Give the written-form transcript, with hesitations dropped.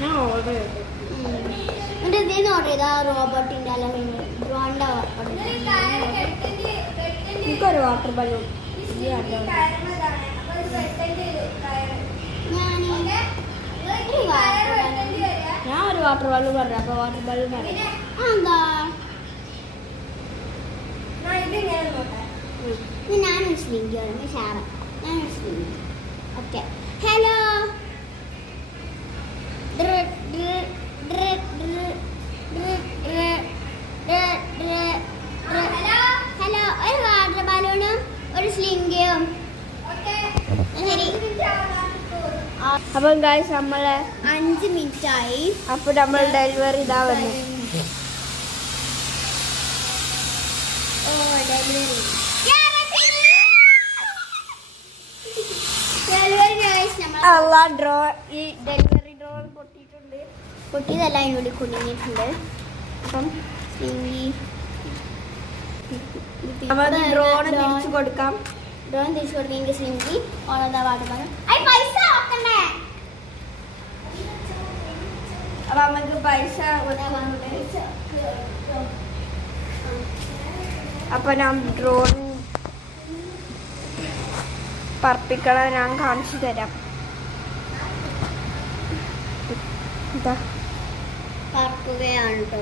ഞാൻ ഓർഡർ ചെയ്തു. എന്നിട്ട് ഇതിന് ഓർഡർ ചെയ്താ റോബോട്ടിൻ്റെ അല്ലെങ്കിൽ ഡ്രോണിൻ്റെ എനിക്കൊരു വാട്ടർ ബലൂൺ. ഞാൻ ഒരു വാട്ടർ ബലൂൺ പറഞ്ഞു. അപ്പോൾ വാട്ടർ ബലൂൺ പറയാം. എന്താ ഞാനൊരു സ്ലിങ്കി പറഞ്ഞു ഷാറ. ഞാനൊരു സ്ലിങ്കി. ഓക്കെ. ഹലോ ഹലോ, ഒരു വാട്ടർ ബലൂണും ഒരു സ്ലിംഗിയും. അപ്പം ഗായ്സ് നമ്മളെ 5 മിനിറ്റ് ആയി. അപ്പോൾ നമ്മൾ ഡെലിവറി ഇതാ വന്നു. ഈ ഡെലിവറി ഡ്രോൺ പൊട്ടിയിട്ടുണ്ട്. പൊട്ടിയതല്ല, അതിനുള്ളിൽ കുടുങ്ങിയിട്ടുണ്ട്. അപ്പം നമ്മൾ ഡ്രോൺ തിരിച്ചു കൊടുക്കാം. ഡ്രോൺ തിരിച്ചു കൊടുത്തെങ്കിൽ സ്ലിംഗി ഓരോ വാട്ടർ ബലൂൺ. പൈസ നോക്കണ്ടേ? അപ്പൊ നമുക്ക് പൈസ. അപ്പൊ ഞാൻ ഡ്രോൺ പറപ്പിക്കണ ഞാൻ കാണിച്ചു തരാം. പറക്കുകയാണ് കേട്ടോ.